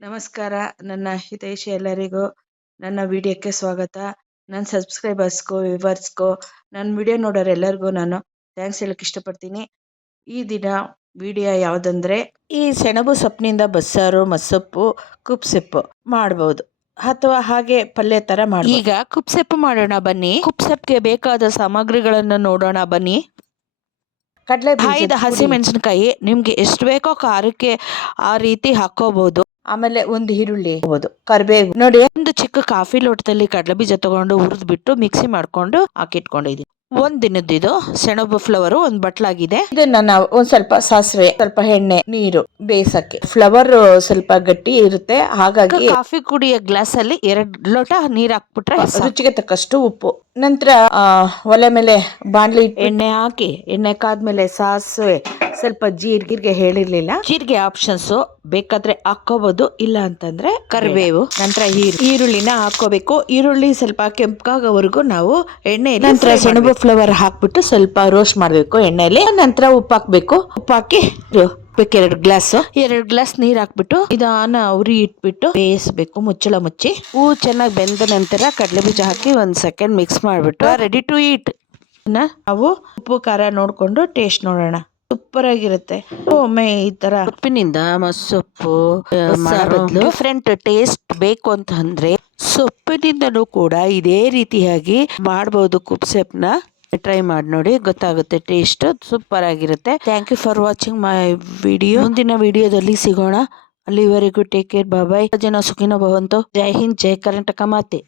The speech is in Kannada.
ನಮಸ್ಕಾರ. ನನ್ನ ಹಿತೈಷಿ ಎಲ್ಲರಿಗೂ ನನ್ನ ವಿಡಿಯೋಕ್ಕೆ ಸ್ವಾಗತ. ನನ್ನ ಸಬ್ಸ್ಕ್ರೈಬರ್ಸ್ಗೂ ವಿವರ್ಸ್ಗೂ ನನ್ನ ವಿಡಿಯೋ ನೋಡೋರು ಎಲ್ಲರಿಗೂ ನಾನು ಥ್ಯಾಂಕ್ಸ್ ಹೇಳಕ್ಕೆ ಇಷ್ಟಪಡ್ತೀನಿ. ಈ ದಿನ ವಿಡಿಯೋ ಯಾವುದಂದ್ರೆ ಈ ಸೆಣಬು ಸೊಪ್ಪಿನಿಂದ ಬಸ್ಸಾರು ಮಸ್ಸೊಪ್ಪು ಕುಪ್ಸೊಪ್ಪು ಮಾಡ್ಬೋದು. ಅಥವಾ ಹಾಗೆ ಪಲ್ಯ ತರ ಮಾಡಿ ಈಗ ಕುಪ್ಸೊಪ್ಪು ಮಾಡೋಣ ಬನ್ನಿ. ಕುಪ್ಸೊಪ್ಪಿಗೆ ಬೇಕಾದ ಸಾಮಗ್ರಿಗಳನ್ನು ನೋಡೋಣ ಬನ್ನಿ. ಕಡಲೆ ಬಾಯಿದ ಹಸಿ ಮೆಣಸಿನಕಾಯಿ ನಿಮ್ಗೆ ಎಷ್ಟು ಬೇಕೋ ಖಾರಕ್ಕೆ ಆ ರೀತಿ ಹಾಕೋಬಹುದು ಆಮೇಲೆ ಒಂದು ಈರುಳ್ಳಿ ಹಾಕ್ಬೋದು ಕರಿಬೇವು. ನೋಡಿ ಒಂದು ಚಿಕ್ಕ ಕಾಫಿ ಲೋಟದಲ್ಲಿ ಕಡಲೆ ಬೀಜ ತಗೊಂಡು ಹುರಿದು ಬಿಟ್ಟು ಮಿಕ್ಸಿ ಮಾಡ್ಕೊಂಡು ಹಾಕಿಟ್ಕೊಂಡಿದ್ದೀನಿ ಒಂದ್ ದಿನದ್ದು ಸೆಣಬು ಫ್ಲವರ್ ಒಂದ್ ಬಟ್ಲಾಗಿದೆ. ಇದನ್ನ ನಾವು ಒಂದ್ ಸ್ವಲ್ಪ ಸಾಸಿವೆ ಸ್ವಲ್ಪ ಎಣ್ಣೆ ನೀರು ಬೇಯಿಸಕ್ಕೆ. ಫ್ಲವರ್ ಸ್ವಲ್ಪ ಗಟ್ಟಿ ಇರುತ್ತೆ. ಹಾಗಾಗಿ ಕಾಫಿ ಕುಡಿಯೋ ಗ್ಲಾಸ್ ಅಲ್ಲಿ ಎರಡ್ ಲೋಟ ನೀರ್ ಹಾಕ್ಬಿಟ್ರೆ ರುಚಿಗೆ ತಕ್ಕಷ್ಟು ಉಪ್ಪು. ನಂತರ ಒಲೆ ಮೇಲೆ ಬಾಣ್ಲಿ ಎಣ್ಣೆ ಹಾಕಿ ಎಣ್ಣೆ ಕಾದ್ಮೇಲೆ ಸಾಸಿವೆ ಸ್ವಲ್ಪ ಜೀರಿಗೆ ಹೇಳಿರ್ಲಿಲ್ಲ. ಜೀರಿಗೆ ಆಪ್ಷನ್ಸ್ ಬೇಕಾದ್ರೆ ಹಾಕೋಬಹುದು ಇಲ್ಲ ಅಂತಂದ್ರೆ ಕರಿಬೇವು ನಂತರ ಈರುಳ್ಳಿನ ಹಾಕೋಬೇಕು ಈರುಳ್ಳಿ ಸ್ವಲ್ಪ ಕೆಂಪಗಾಗೋವರೆಗೂ ನಾವು ಎಣ್ಣೆ ನಂತರ ಸೆಣಬು ಫ್ಲವರ್ ಹಾಕ್ಬಿಟ್ಟು ಸ್ವಲ್ಪ ರೋಸ್ಟ್ ಮಾಡಬೇಕು ಎಣ್ಣೆಲಿ ನಂತರ ಉಪ್ಪು ಹಾಕ್ಬೇಕು. ಉಪ್ಪು ಹಾಕಿ ಬೇಕು ಎರಡು ಗ್ಲಾಸ್ ಎರಡು ಗ್ಲಾಸ್ ನೀರ್ ಹಾಕ್ಬಿಟ್ಟು ಇದನ್ನ ಉರಿ ಇಟ್ಬಿಟ್ಟು ಬೇಯಿಸ್ಬೇಕು ಮುಚ್ಚಳ ಮುಚ್ಚಿ. ಹೂ ಚೆನ್ನಾಗಿ ಬೆಂದ ನಂತರ ಕಡಲೆ ಬೀಜ ಹಾಕಿ ಒಂದ್ ಸೆಕೆಂಡ್ ಮಿಕ್ಸ್ ಮಾಡ್ಬಿಟ್ಟು ರೆಡಿ ಟು ಈಟ್ ನಾವು ಉಪ್ಪು ಖಾರ ನೋಡ್ಕೊಂಡು ಟೇಸ್ಟ್ ನೋಡೋಣ. ಸೂಪರ್ ಆಗಿರುತ್ತೆ. ಒಮ್ಮೆ ಈ ತರ. ಸೊಪ್ಪಿನಿಂದ ಮಸ್ಸೊಪ್ಪು ಡಿಫ್ರೆಂಟ್ ಟೇಸ್ಟ್ ಬೇಕು ಅಂತ ಅಂದ್ರೆ ಸೊಪ್ಪಿನಿಂದನೂ ಕೂಡ ಇದೇ ರೀತಿಯಾಗಿ ಮಾಡಬಹುದು ಕುಪ್ಸೆಪ್ನ ಟ್ರೈ ಮಾಡಿ ನೋಡಿ ಗೊತ್ತಾಗುತ್ತೆ ಟೇಸ್ಟ್. ಸೂಪರ್ ಆಗಿರುತ್ತೆ. Thank you for watching my video ಮುಂದಿನ ವಿಡಿಯೋದಲ್ಲಿ ಸಿಗೋಣ. ಅಲ್ಲಿವರೆಗೂ ಟೇಕ್ ಕೇರ್ ಬಾಯ್ ಜನ ಸುಖಿನ ಭವಂತು. ಜೈ ಹಿಂದ್ ಜೈ ಕರ್ನಾಟಕ ಮಾತೆ.